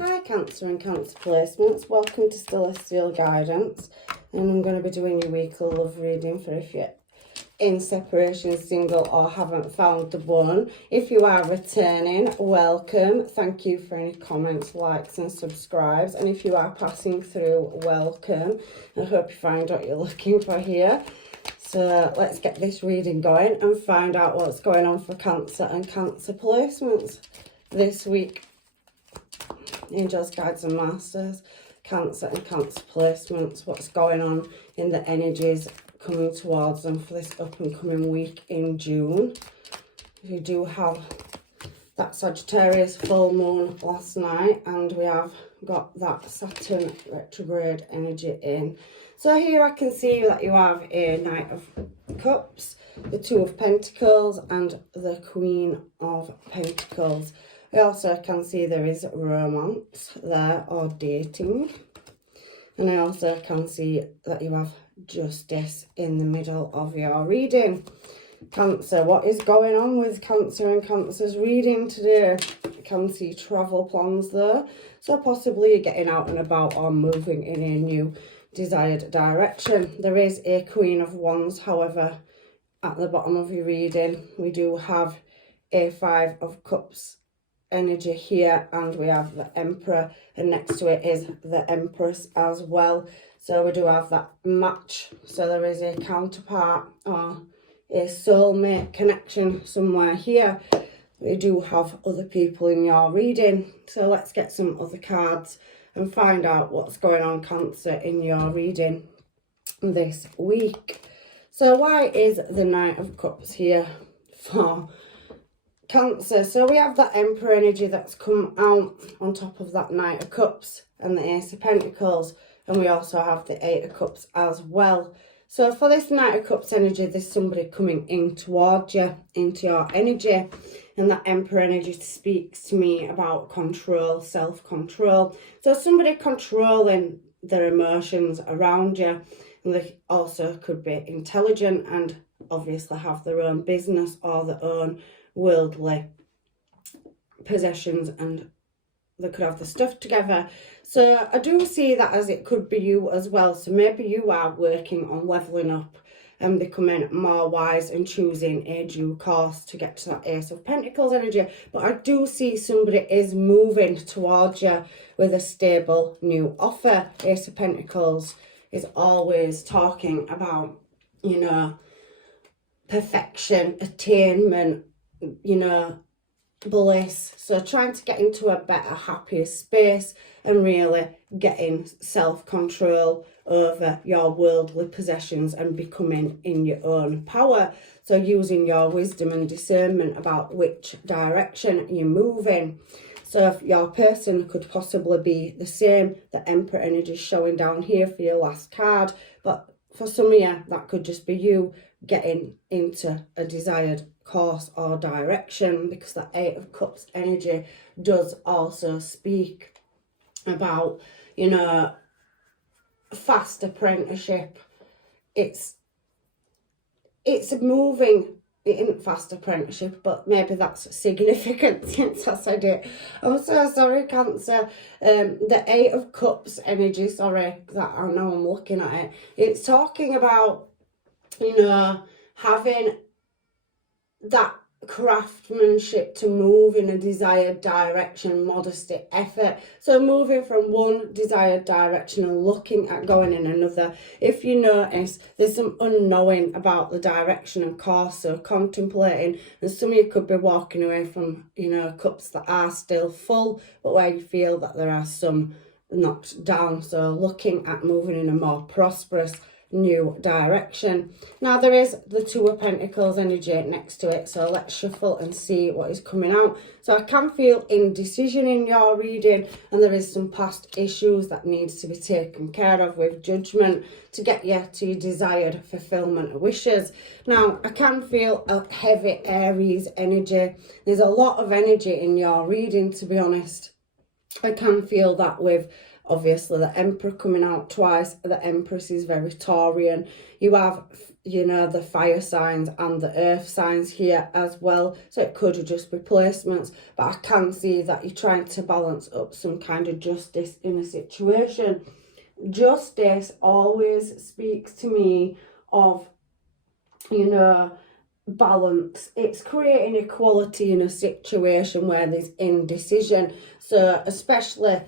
Hi Cancer and Cancer placements, welcome to Celestial Guidance, and I'm going to be doing your weekly love reading for if you're in separation, single or haven't found the one. If you are returning, welcome. Thank you for any comments, likes and subscribes, and if you are passing through, welcome. I hope you find what you're looking for here. So let's get this reading going and find out what's going on for Cancer and Cancer placements this week. Angels, guides and masters, Cancer and Cancer placements, what's going on in the energies coming towards them for this up and coming week in June. We do have that Sagittarius full moon last night, and we have got that Saturn retrograde energy in. So here I can see that you have a Knight of Cups, the Two of Pentacles and the Queen of Pentacles. I also can see there is romance there or dating. And I also can see that you have Justice in the middle of your reading. Cancer, what is going on with Cancer and Cancer's reading today? I can see travel plans there. So possibly you're getting out and about or moving in a new desired direction. There is a Queen of Wands, however, at the bottom of your reading. We do have a Five of Cups energy here, and we have the Emperor, and next to it is the Empress as well. So we do have that match. So there is a counterpart or a soulmate connection somewhere here. We do have other people in your reading. So let's get some other cards and find out what's going on, Cancer, in your reading this week. So why is the Knight of Cups here for Cancer? So we have that Emperor energy that's come out on top of that Knight of Cups and the Ace of Pentacles, and we also have the Eight of Cups as well. So for this Knight of Cups energy, there's somebody coming in towards you, into your energy, and that Emperor energy speaks to me about control, self-control. So somebody controlling their emotions around you, and they also could be intelligent and obviously have their own business or their own worldly possessions, and they could have the stuff together. So I do see that as it could be you as well. So maybe you are working on leveling up and becoming more wise and choosing a due course to get to that Ace of Pentacles energy. But I do see somebody is moving towards you with a stable new offer. Ace of Pentacles is always talking about, you know, perfection, attainment, you know, bliss. So trying to get into a better, happier space and really getting self-control over your worldly possessions and becoming in your own power. So using your wisdom and discernment about which direction you're moving. So if your person could possibly be the same, the Emperor energy is showing down here for your last card, but for some of you that could just be you getting into a desired course or direction, because the Eight of Cups energy does also speak about, you know, fast apprenticeship. It's moving. It isn't fast apprenticeship, but maybe that's significant since I said it. I'm so sorry, Cancer. The Eight of Cups energy, sorry, that I know I'm looking at it. It's talking about, you know, having that craftsmanship to move in a desired direction, modesty, effort. So moving from one desired direction and looking at going in another. If you notice, there's some unknowing about the direction and course, so contemplating, and some of you could be walking away from, you know, cups that are still full, but where you feel that there are some knocked down. So looking at moving in a more prosperous new direction. Now there is the Two of Pentacles energy next to it, so let's shuffle and see what is coming out. So I can feel indecision in your reading, and there is some past issues that needs to be taken care of with judgment to get you to your desired fulfillment of wishes. Now I can feel a heavy Aries energy. There's a lot of energy in your reading, to be honest. I can feel that with obviously the Emperor coming out twice. The Empress is very Taurian. You have, you know, the fire signs and the earth signs here as well. So it could just be placements, but I can see that you're trying to balance up some kind of justice in a situation. Justice always speaks to me of, you know, balance. It's creating equality in a situation where there's indecision. So especially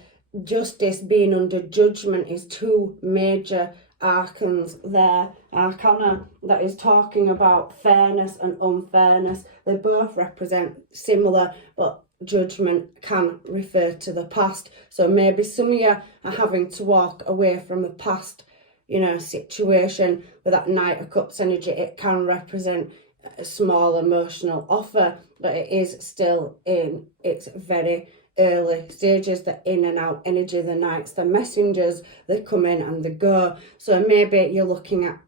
justice being under judgment is two major arcans there, arcana that is talking about fairness and unfairness. They both represent similar, but judgment can refer to the past. So maybe some of you are having to walk away from the past, you know, situation. With that Knight of Cups energy, it can represent a small emotional offer, but it is still in its very early stages. The in and out energy, the knights, the messengers, they come in and they go. So maybe you're looking at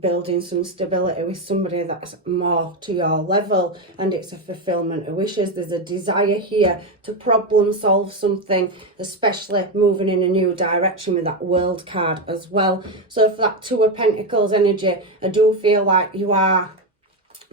building some stability with somebody that's more to your level, and it's a fulfillment of wishes. There's a desire here to problem solve something, especially moving in a new direction with that World card as well. So for that Two of Pentacles energy, I do feel like you are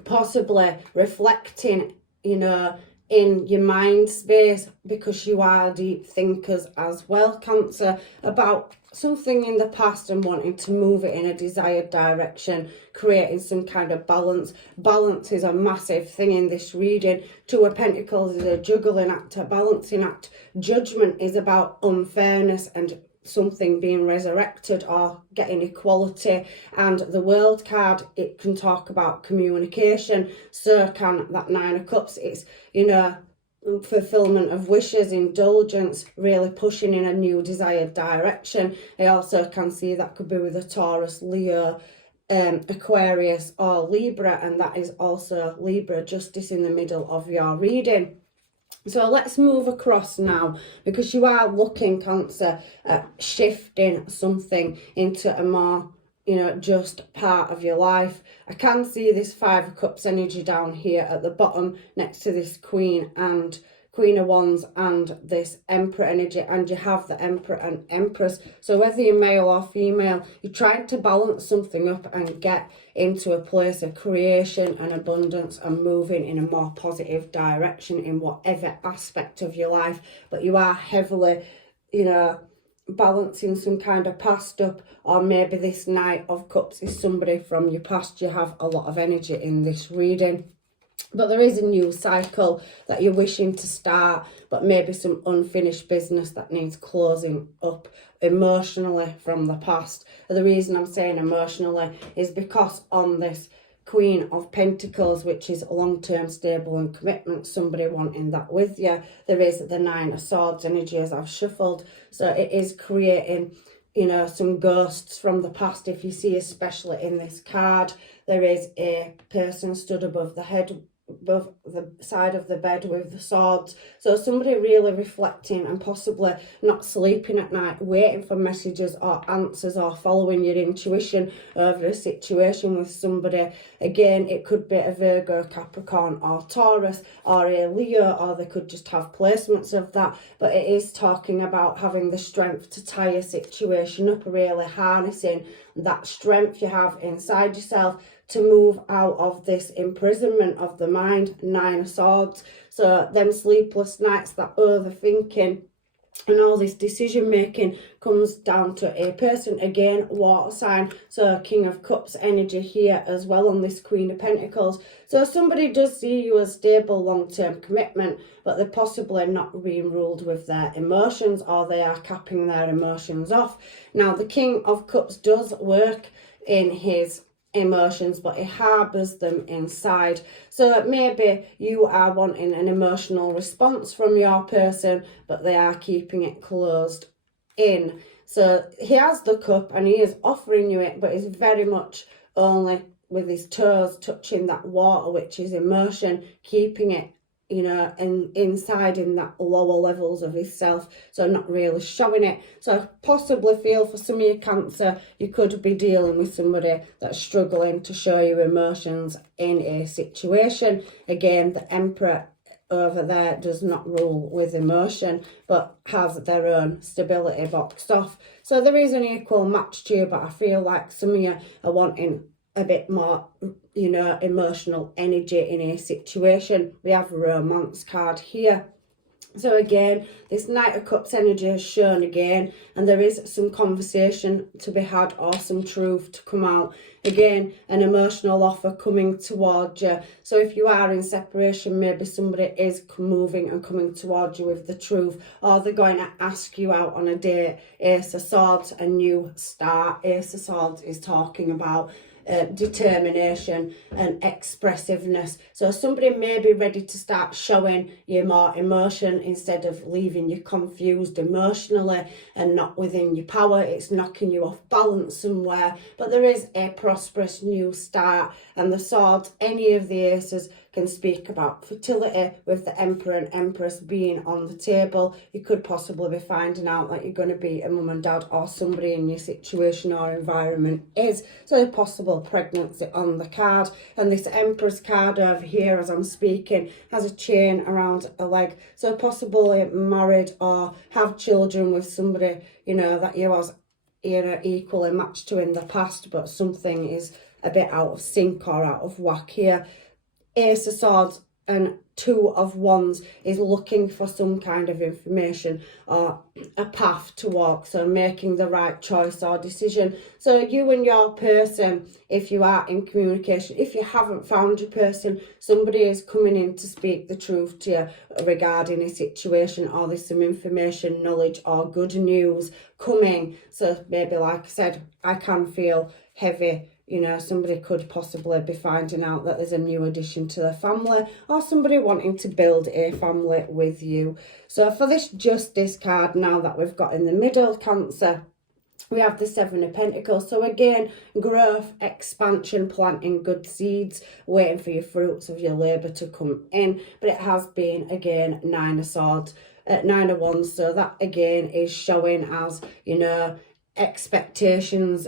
possibly reflecting, you know, in your mind space, because you are deep thinkers as well, Cancer, about something in the past and wanting to move it in a desired direction, creating some kind of balance. Balance is a massive thing in this reading. Two of Pentacles is a juggling act, a balancing act. Judgment is about unfairness and something being resurrected or getting equality. And the World card, it can talk about communication. So can that Nine of Cups. It's, you know, fulfillment of wishes, indulgence, really pushing in a new desired direction. I also can see that could be with a Taurus, Leo, Aquarius or Libra, and that is also Libra, justice in the middle of your reading. So let's move across now, because you are looking, Cancer, at shifting something into a more, you know, just part of your life. I can see this Five of Cups energy down here at the bottom next to this Queen and Queen of Wands and this Emperor energy, and you have the Emperor and Empress. So whether you're male or female, you're trying to balance something up and get into a place of creation and abundance and moving in a more positive direction in whatever aspect of your life. But you are heavily, you know, balancing some kind of past up, or maybe this Knight of Cups is somebody from your past. You have a lot of energy in this reading. But there is a new cycle that you're wishing to start, but maybe some unfinished business that needs closing up emotionally from the past. And the reason I'm saying emotionally is because on this Queen of Pentacles, which is long-term, stable and commitment, somebody wanting that with you, there is the Nine of Swords energy as I've shuffled. So it is creating, you know, some ghosts from the past. If you see, especially in this card, there is a person stood above the head, above the side of the bed with the swords. So somebody really reflecting and possibly not sleeping at night, waiting for messages or answers or following your intuition over a situation with somebody. Again, it could be a Virgo, Capricorn or Taurus or a Leo, or they could just have placements of that. But it is talking about having the strength to tie a situation up, really harnessing that strength you have inside yourself to move out of this imprisonment of the mind. Nine of Swords. So them sleepless nights, that overthinking and all this decision making comes down to a person, again, water sign. So King of Cups energy here as well on this Queen of Pentacles. So somebody does see you as stable long-term commitment, but they're possibly not being ruled with their emotions, or they are capping their emotions off. Now the King of Cups does work in his emotions, but he harbours them inside. So maybe you are wanting an emotional response from your person, but they are keeping it closed in. So he has the cup and he is offering you it, but it's very much only with his toes touching that water, which is emotion, keeping it, you know, inside in that lower levels of his self, so not really showing it. So I possibly feel for some of your Cancer, you could be dealing with somebody that's struggling to show you emotions in a situation. Again, the Emperor over there does not rule with emotion, but has their own stability boxed off. So there is an equal match to you, but I feel like some of you are wanting a bit more, you know, emotional energy in a situation. We have a romance card here. So again, this Knight of Cups energy is shown again, and there is some conversation to be had or some truth to come out. Again, an emotional offer coming towards you. So if you are in separation, maybe somebody is moving and coming towards you with the truth, or they're going to ask you out on a date. Ace of Swords, a new start. Ace of Swords is talking about determination and expressiveness. So somebody may be ready to start showing you more emotion instead of leaving you confused emotionally and not within your power. It's knocking you off balance somewhere, but there is a prosperous new start. And the swords, any of the aces, can speak about fertility, with the Emperor and Empress being on the table. You could possibly be finding out that you're going to be a mum and dad, or somebody in your situation or environment is. So a possible pregnancy on the card. And this Empress card over here, as I'm speaking, has a chain around a leg. So possibly married or have children with somebody, you know, that you was, you know, equally matched to in the past, but something is a bit out of sync or out of whack here. Ace of Swords and Two of Wands is looking for some kind of information or a path to walk, so making the right choice or decision. So you and your person, if you are in communication, if you haven't found your person, somebody is coming in to speak the truth to you regarding a situation, or there's some information, knowledge or good news coming. So maybe, like I said, I can feel heavy. You know, somebody could possibly be finding out that there's a new addition to their family, or somebody wanting to build a family with you. So for this Justice card now that we've got in the middle, Cancer, we have the Seven of Pentacles. So again, growth, expansion, planting good seeds, waiting for your fruits of your labour to come in. But it has been, again, Nine of Swords, Nine of Wands. So that, again, is showing as, you know, expectations,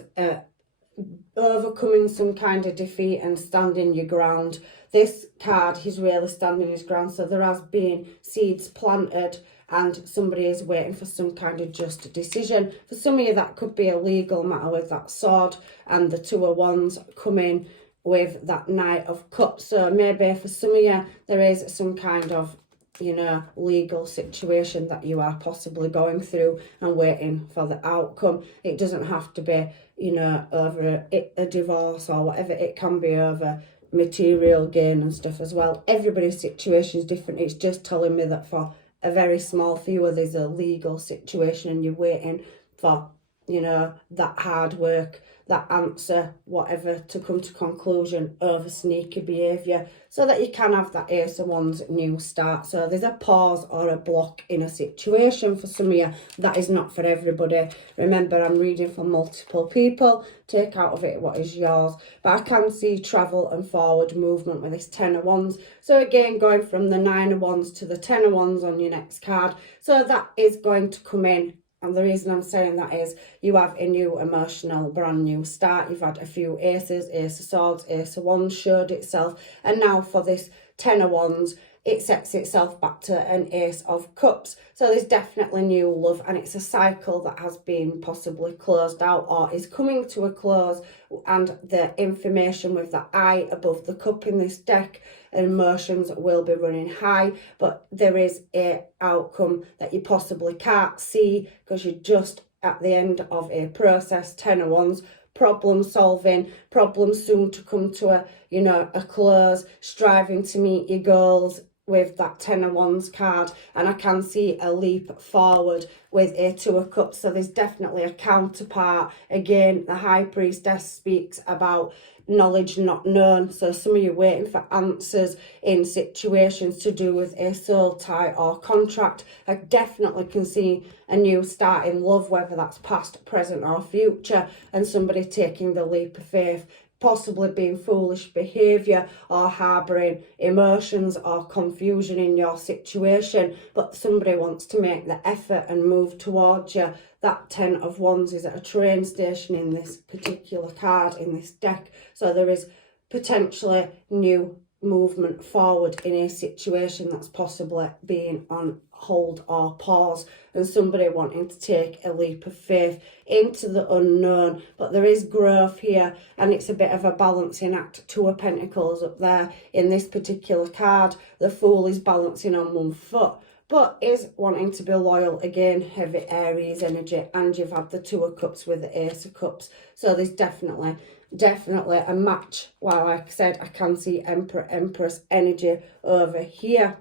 overcoming some kind of defeat and standing your ground. This card, he's really standing his ground. So there has been seeds planted, and somebody is waiting for some kind of just decision. For some of you, that could be a legal matter with that sword and the Two of Wands coming with that Knight of Cups. So maybe for some of you, there is some kind of, you know, legal situation that you are possibly going through and waiting for the outcome. It doesn't have to be, you know, over a divorce or whatever. It can be over material gain and stuff as well. Everybody's situation is different. It's just telling me that for a very small few, there's a legal situation and you're waiting for, you know, that hard work, that answer, whatever, to come to conclusion over sneaky behaviour, so that you can have that Ace of Wands new start. So there's a pause or a block in a situation for some of you. That is not for everybody. Remember, I'm reading for multiple people. Take out of it what is yours. But I can see travel and forward movement with this Ten of Wands. So again, going from the Nine of Wands to the Ten of Wands on your next card. So that is going to come in. And the reason I'm saying that is you have a new emotional, brand new start. You've had a few aces, Ace of Swords, Ace of Wands showed itself. And now for this Ten of Wands, it sets itself back to an Ace of Cups. So there's definitely new love, and it's a cycle that has been possibly closed out or is coming to a close. And the information with the eye above the cup in this deck, emotions will be running high, but there is a outcome that you possibly can't see because you're just at the end of a process. Ten of Wands, problem solving, problems soon to come to a, you know, a close, striving to meet your goals with that Ten of Wands card. And I can see a leap forward with a Two of Cups. So there's definitely a counterpart. Again, the High Priestess speaks about knowledge not known. So some of you waiting for answers in situations to do with a soul tie or contract. I definitely can see a new start in love, whether that's past, present or future, and somebody taking the leap of faith, possibly being foolish behaviour or harbouring emotions or confusion in your situation, but somebody wants to make the effort and move towards you. That Ten of Wands is at a train station in this particular card, in this deck. So there is potentially new movement forward in a situation that's possibly being on hold or pause, and somebody wanting to take a leap of faith into the unknown. But there is growth here, and it's a bit of a balancing act. Two of Pentacles up there in this particular card. The Fool is balancing on one foot, but is wanting to be loyal. Again, heavy Aries energy, and you've had the Two of Cups with the Ace of Cups. So there's definitely a match. Well, like I said, I can see Emperor, Empress energy over here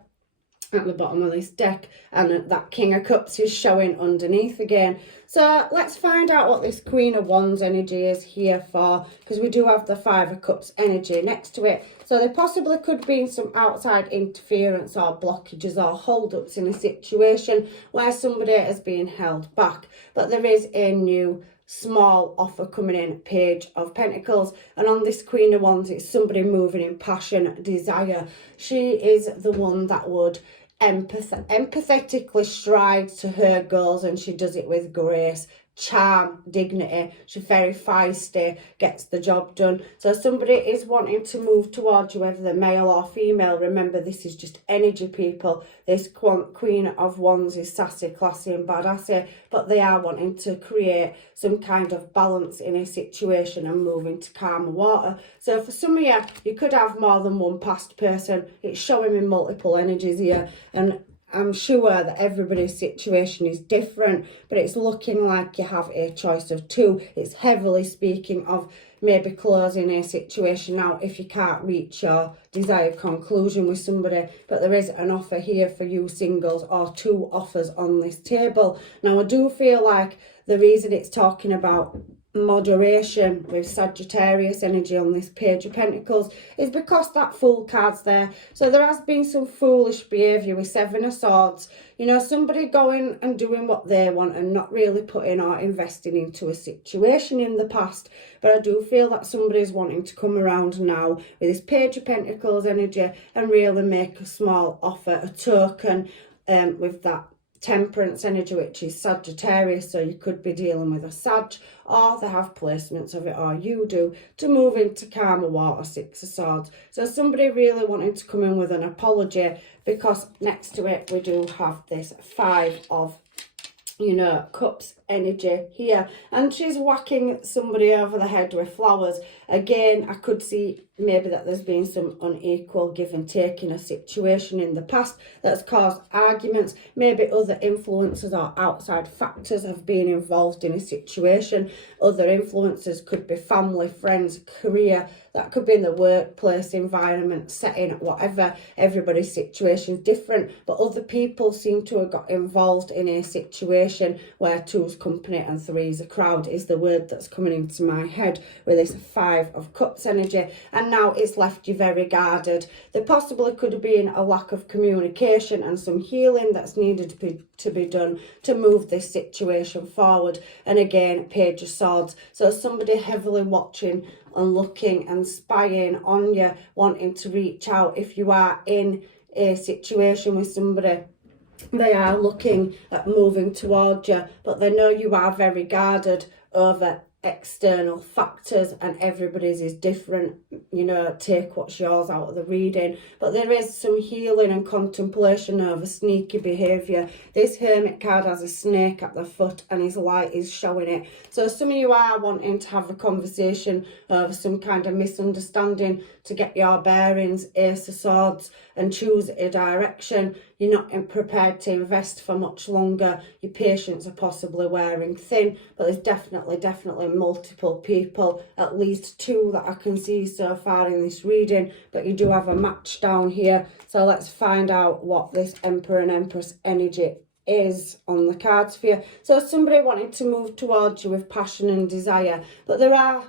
at the bottom of this deck, and that King of Cups is showing underneath again. So let's find out what this Queen of Wands energy is here for, because we do have the Five of Cups energy next to it. So there possibly could be some outside interference or blockages or hold-ups in a situation where somebody is being held back. But there is a new small offer coming in, Page of Pentacles, and on this Queen of Wands, it's somebody moving in passion, desire. She is the one that would empathetically strides to her goals, and she does it with grace, charm, dignity. She's very feisty, gets the job done. So somebody is wanting to move towards you, whether they're male or female. Remember, this is just energy, people. This Queen of Wands is sassy, classy and badassy, but they are wanting to create some kind of balance in a situation and move into calmer water. So for some of you, you could have more than one past person. It's showing me multiple energies here, and I'm sure that everybody's situation is different, but it's looking like you have a choice of two. It's heavily speaking of maybe closing a situation out if you can't reach your desired conclusion with somebody. But there is an offer here for you singles, or two offers on this table. Now, I do feel like the reason it's talking about moderation with Sagittarius energy on this Page of Pentacles is because that Fool card's there. So there has been some foolish behaviour with Seven of Swords. You know, somebody going and doing what they want and not really putting or investing into a situation in the past. But I do feel that somebody's wanting to come around now with this Page of Pentacles energy and really make a small offer, a token, with that Temperance energy, which is Sagittarius. So you could be dealing with a Sag, or they have placements of it, or you do, to move into calmer water, Six of Swords. So somebody really wanting to come in with an apology, because next to it we do have this Five of Cups energy here, and she's whacking somebody over the head with flowers. Again, I could see maybe that there's been some unequal give and take in a situation in the past that's caused arguments. Maybe other influences or outside factors have been involved in a situation. Other influences could be family, friends, career. That could be in the workplace environment, setting, whatever. Everybody's situation is different, but other people seem to have got involved in a situation where two's company and three's a crowd is the word that's coming into my head with this Five of Cups energy. And now it's left you very guarded. There possibly could have been a lack of communication and some healing that's needed to be done to move this situation forward. And again, Page of Swords. So somebody heavily watching and looking and spying on you, wanting to reach out. If you are in a situation with somebody, they are looking at moving towards you, but they know you are very guarded over external factors, and everybody's is different. Take what's yours out of the reading, but there is some healing and contemplation over sneaky behavior. This Hermit card has a snake at the foot, and his light is showing it. So some of you are wanting to have a conversation over some kind of misunderstanding to get your bearings, Ace of Swords, and choose a direction. You're not prepared to invest for much longer. Your patience are possibly wearing thin, but there's definitely multiple people, at least two that I can see so far in this reading, but you do have a match down here. So let's find out what this Emperor and Empress energy is on the cards for you. So somebody wanting to move towards you with passion and desire, but there are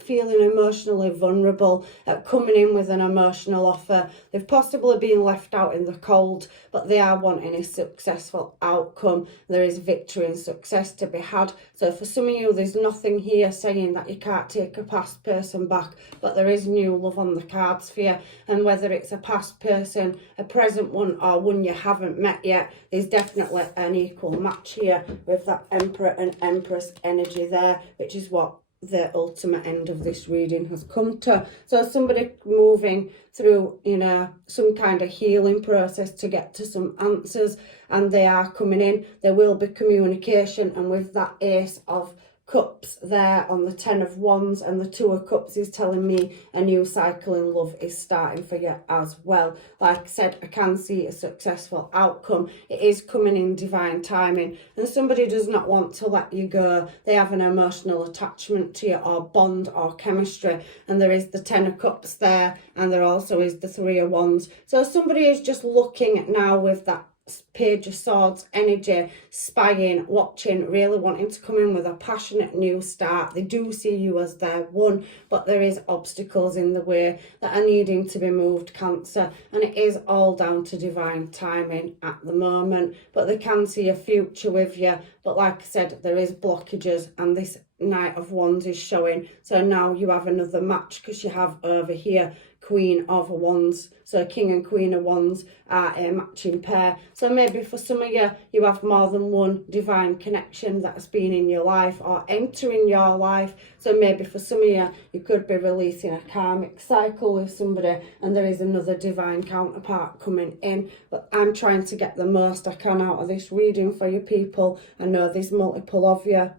feeling emotionally vulnerable, coming in with an emotional offer. They've possibly been left out in the cold, but they are wanting a successful outcome. There is victory and success to be had. So for some of you, there's nothing here saying that you can't take a past person back, but there is new love on the cards for you. And whether it's a past person, a present one, or one you haven't met yet, there's definitely an equal match here with that Emperor and Empress energy there, which is what the ultimate end of this reading has come to. So somebody moving through, you know, some kind of healing process to get to some answers, and they are coming in. There will be communication, and with that Ace of Cups there on the 10 of Wands and the 2 of Cups is telling me a new cycle in love is starting for you as well. Like I said, I can see a successful outcome. It is coming in divine timing, and somebody does not want to let you go. They have an emotional attachment to you, or bond, or chemistry, and there is the 10 of Cups there, and there also is the 3 of Wands. So somebody is just looking at now with that Page of Swords energy, spying, watching, really wanting to come in with a passionate new start. They do see you as their one, but there is obstacles in the way that are needing to be moved, Cancer, and it is all down to divine timing at the moment. But they can see a future with you, but like I said, there is blockages, and this Knight of Wands is showing. So now you have another match, because you have over here Queen of Wands. So King and Queen of Wands are a matching pair. So maybe for some of you, you have more than one divine connection that's been in your life or entering your life. So maybe for some of you, you could be releasing a karmic cycle with somebody, and there is another divine counterpart coming in. But I'm trying to get the most I can out of this reading for you people. I know there's multiple of you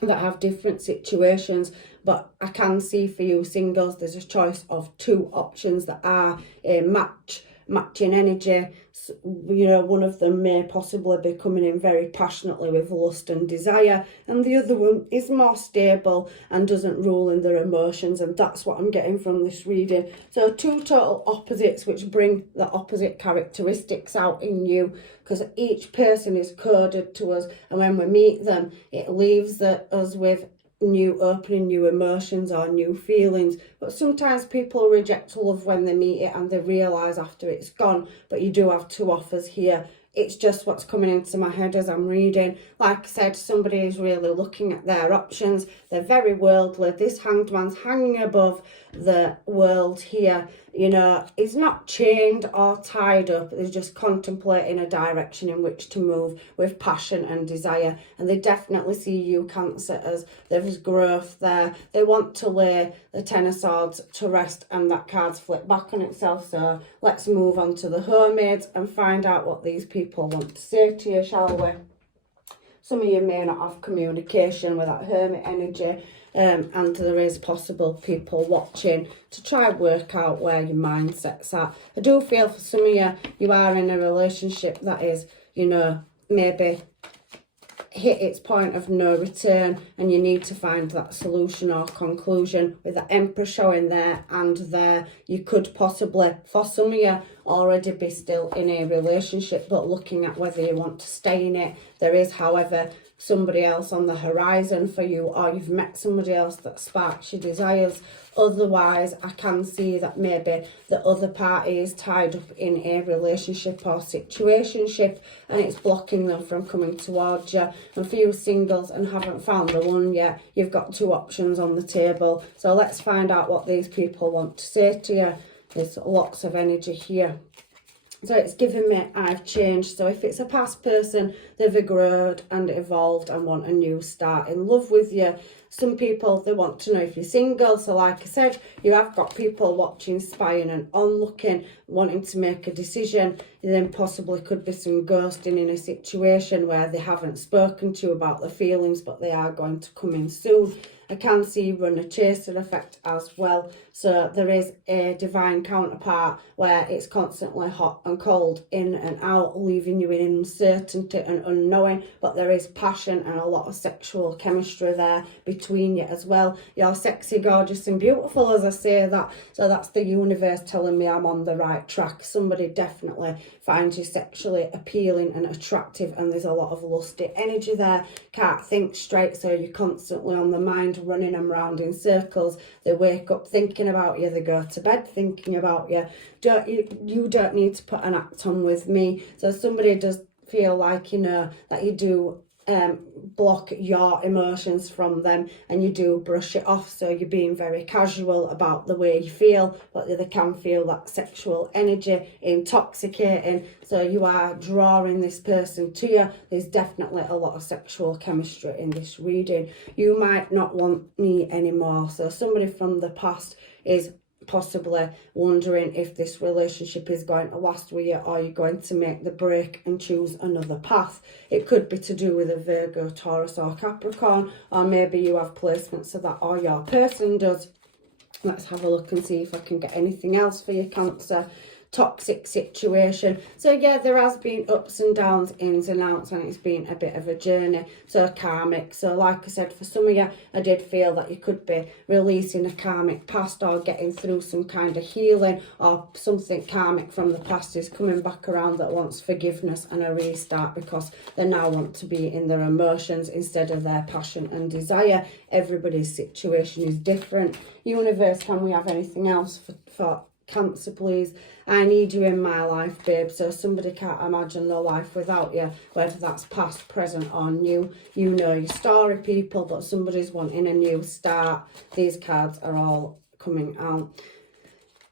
that have different situations, but I can see for you singles, there's a choice of 2 options that are a matching energy. So, you know, one of them may possibly be coming in very passionately with lust and desire, and the other one is more stable and doesn't rule in their emotions, and that's what I'm getting from this reading. So 2 total opposites, which bring the opposite characteristics out in you, because each person is coded to us, and when we meet them, it leaves us with opening new emotions or new feelings. But sometimes people reject love when they meet it and they realise after it's gone. But you do have 2 offers here. It's just what's coming into my head as I'm reading. Like I said, somebody is really looking at their options. They're very worldly. This Hanged Man's hanging above the world here. You know, he's not chained or tied up. He's just contemplating a direction in which to move with passion and desire. And they definitely see you, Cancer, as there's growth there. They want to lay the 10 of Swords to rest, and that card's flipped back on itself. So let's move on to the Hermaids and find out what these people want to say to you, shall we? Some of you may not have communication with that Hermit energy. And there is possible people watching to try and work out where your mindset's at. I do feel for some of you, you are in a relationship that is, you know, maybe hit its point of no return, and you need to find that solution or conclusion. With the Emperor showing there and there, you could possibly, for some of you, already be still in a relationship but looking at whether you want to stay in it. There is, however, somebody else on the horizon for you, or you've met somebody else that sparks your desires. Otherwise, I can see that maybe the other party is tied up in a relationship or situationship, and it's blocking them from coming towards you. And for you singles and haven't found the one yet, you've got 2 options on the table. So let's find out what these people want to say to you. There's lots of energy here. So it's giving me I've changed. So if it's a past person, they've grown and evolved and want a new start in love with you. Some people, they want to know if you're single. So like I said, you have got people watching, spying and onlooking, wanting to make a decision. And then possibly could be some ghosting in a situation where they haven't spoken to you about their feelings, but they are going to come in soon. I can see runner chaser effect as well. So there is a divine counterpart where it's constantly hot and cold, in and out, leaving you in uncertainty and unknowing. But there is passion and a lot of sexual chemistry there between you as well. You're sexy, gorgeous and beautiful, as I say that. So that's the universe telling me I'm on the right track. Somebody definitely finds you sexually appealing and attractive, and there's a lot of lusty energy there. Can't think straight, so you're constantly on the mind, running them round in circles. They wake up thinking about you, they go to bed thinking about you. You don't need to put an act on with me. So somebody does feel like, you know, that you do block your emotions from them, and you do brush it off. So you're being very casual about the way you feel, but they can feel that sexual energy intoxicating. So you are drawing this person to you. There's definitely a lot of sexual chemistry in this reading. You might not want me anymore. So somebody from the past is possibly wondering if this relationship is going to last with you, or you're going to make the break and choose another path. It could be to do with a Virgo, Taurus or Capricorn, or maybe you have placements of that, or your person does. Let's have a look and see if I can get anything else for your Cancer. Toxic situation. So yeah, there has been ups and downs, ins and outs, and it's been a bit of a journey. So karmic. So like I said, for some of you, I did feel that you could be releasing a karmic past, or getting through some kind of healing, or something karmic from the past is coming back around that wants forgiveness and a restart, because they now want to be in their emotions instead of their passion and desire. Everybody's situation is different. Universe, can we have anything else for Cancer, please? I need you in my life, babe. So somebody can't imagine their life without you, whether that's past, present or new. You know your story, people, but somebody's wanting a new start. These cards are all coming out.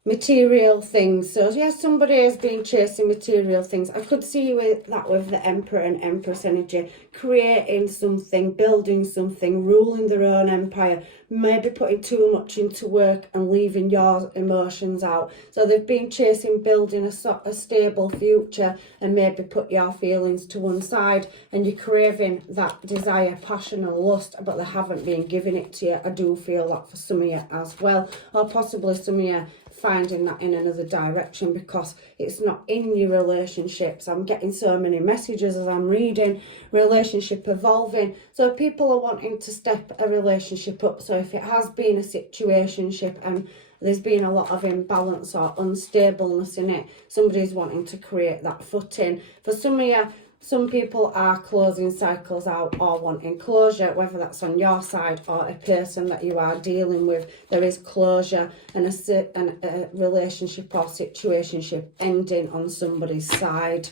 Material things. So yes, somebody has been chasing material things. I could see with that with the Emperor and Empress energy, creating something, building something, ruling their own empire, maybe putting too much into work and leaving your emotions out. So they've been chasing building a stable future, and maybe put your feelings to one side, and you're craving that desire, passion and lust, but they haven't been giving it to you. I do feel that for some of you as well, or possibly some of you finding that in another direction because it's not in your relationships. I'm getting so many messages as I'm reading, relationship evolving. So people are wanting to step a relationship up. So if it has been a situationship and there's been a lot of imbalance or unstableness in it, somebody's wanting to create that footing. For some of you, some people are closing cycles out or wanting closure, whether that's on your side or a person that you are dealing with. There is closure and a relationship or situationship ending on somebody's side.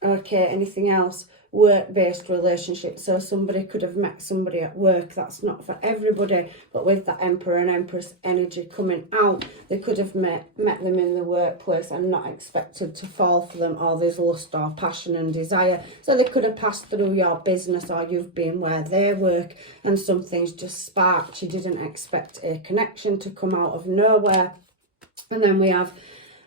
Okay, anything else? Work-based relationship. So somebody could have met somebody at work. That's not for everybody, but with that Emperor and Empress energy coming out, they could have met them in the workplace and not expected to fall for them, or there's lust or passion and desire. So they could have passed through your business, or you've been where they work and something's just sparked. You didn't expect a connection to come out of nowhere. And then we have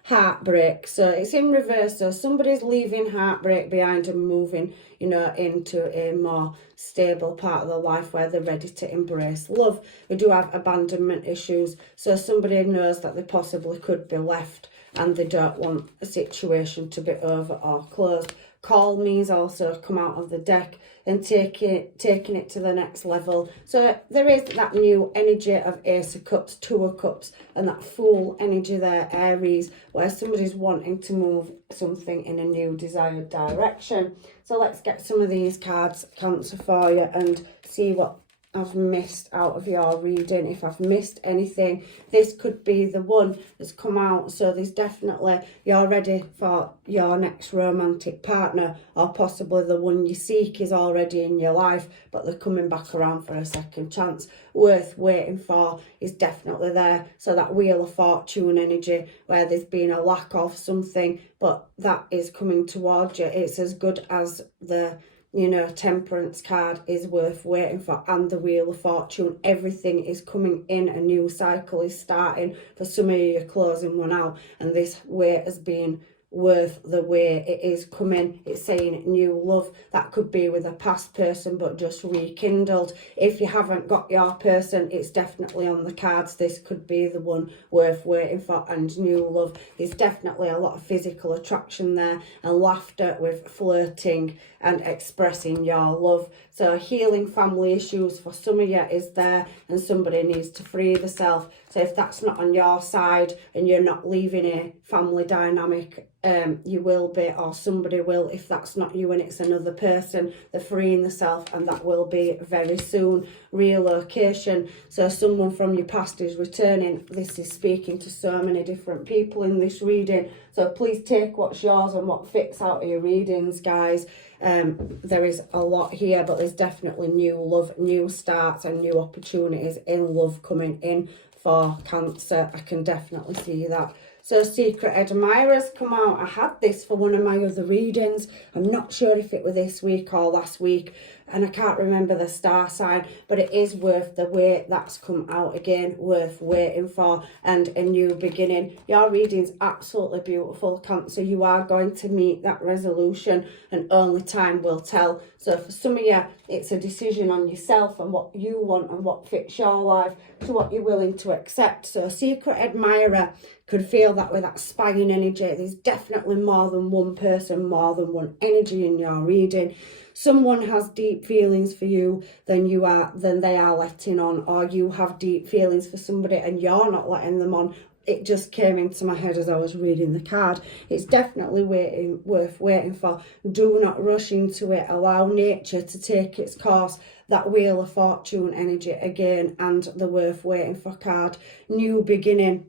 heartbreak. So it's in reverse. So somebody's leaving heartbreak behind and moving, you know, into a more stable part of their life where they're ready to embrace love. We do have abandonment issues. So somebody knows that they possibly could be left and they don't want a situation to be over or closed. Call me's also come out of the deck, and taking it to the next level. So there is that new energy of Ace of Cups, Two of Cups, and that Fool energy there, Aries, where somebody's wanting to move something in a new desired direction. So let's get some of these cards, Cancer, for you and see what I've missed out of your reading. If I've missed anything, this could be the one that's come out. So there's definitely, you're ready for your next romantic partner, or possibly the one you seek is already in your life, but they're coming back around for a second chance. Worth waiting for is definitely there. So that Wheel of Fortune energy, where there's been a lack of something, but that is coming towards you. It's as good as the, you know, Temperance card is worth waiting for, and the Wheel of Fortune. Everything is coming in, a new cycle is starting. For some of you, you're closing one out, and this wait has been worth the wait. It is coming. It's saying new love. That could be with a past person, but just rekindled. If you haven't got your person, it's definitely on the cards. This could be the one worth waiting for, and new love. There's definitely a lot of physical attraction there, and laughter with flirting and expressing your love. So healing family issues for some of you is there, and somebody needs to free themselves. So if that's not on your side and you're not leaving a family dynamic you will be, or somebody will, if that's not you and it's another person, they're freeing themselves, and that will be very soon. Relocation, so someone from your past is returning. This is speaking to so many different people in this reading, so please take what's yours and what fits out of your readings, guys. There is a lot here, but there's definitely new love, new starts and new opportunities in love coming in for Cancer. I can definitely see that. So Secret Admirers come out. I had this for one of my other readings. I'm not sure if it was this week or last week, and I can't remember the star sign, but it is worth the wait. That's come out again, worth waiting for, and a new beginning. Your reading's absolutely beautiful, Cancer. You are going to meet that resolution, and only time will tell. So for some of you, it's a decision on yourself and what you want and what fits your life to what you're willing to accept. So Secret Admirer could feel that with that spying energy. There's definitely more than one person, more than one energy in your reading. Someone has deep feelings for you than they are letting on, or you have deep feelings for somebody and you're not letting them on. It just came into my head as I was reading the card. It's definitely worth waiting for. Do not rush into it. Allow nature to take its course. That Wheel of Fortune energy again, and the worth waiting for card. New beginning.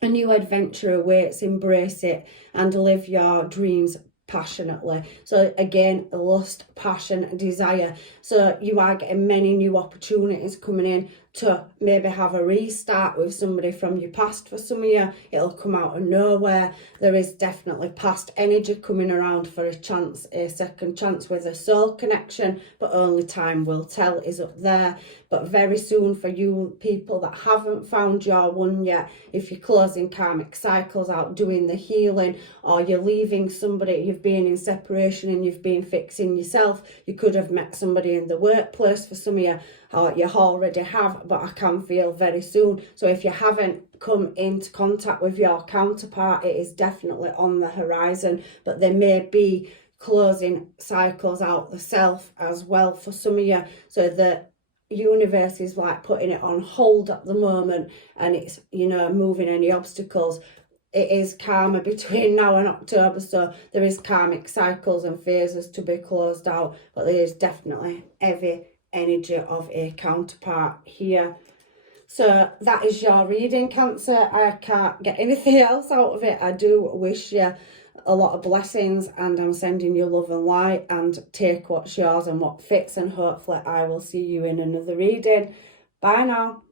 A new adventure awaits. Embrace it and live your dreams passionately. So again, lust, passion, desire. So you are getting many new opportunities coming in to maybe have a restart with somebody from your past. For some of you, it'll come out of nowhere. There is definitely past energy coming around for a chance, a second chance with a soul connection, but only time will tell is up there. But very soon for you people that haven't found your one yet, if you're closing karmic cycles out, doing the healing, or you're leaving somebody, you've been in separation and you've been fixing yourself, you could have met somebody in the workplace. For some of you, or you already have, but I can feel very soon. So if you haven't come into contact with your counterpart, it is definitely on the horizon, but there may be closing cycles out the self as well for some of you. So the universe is like putting it on hold at the moment, and it's, you know, moving any obstacles. It is karma between now and October, so there is karmic cycles and phases to be closed out, but there is definitely heavy energy of a counterpart here. So that is your reading, Cancer. I can't get anything else out of it. I do wish you a lot of blessings, and I'm sending you love and light, and take what's yours and what fits, and hopefully I will see you in another reading. Bye now.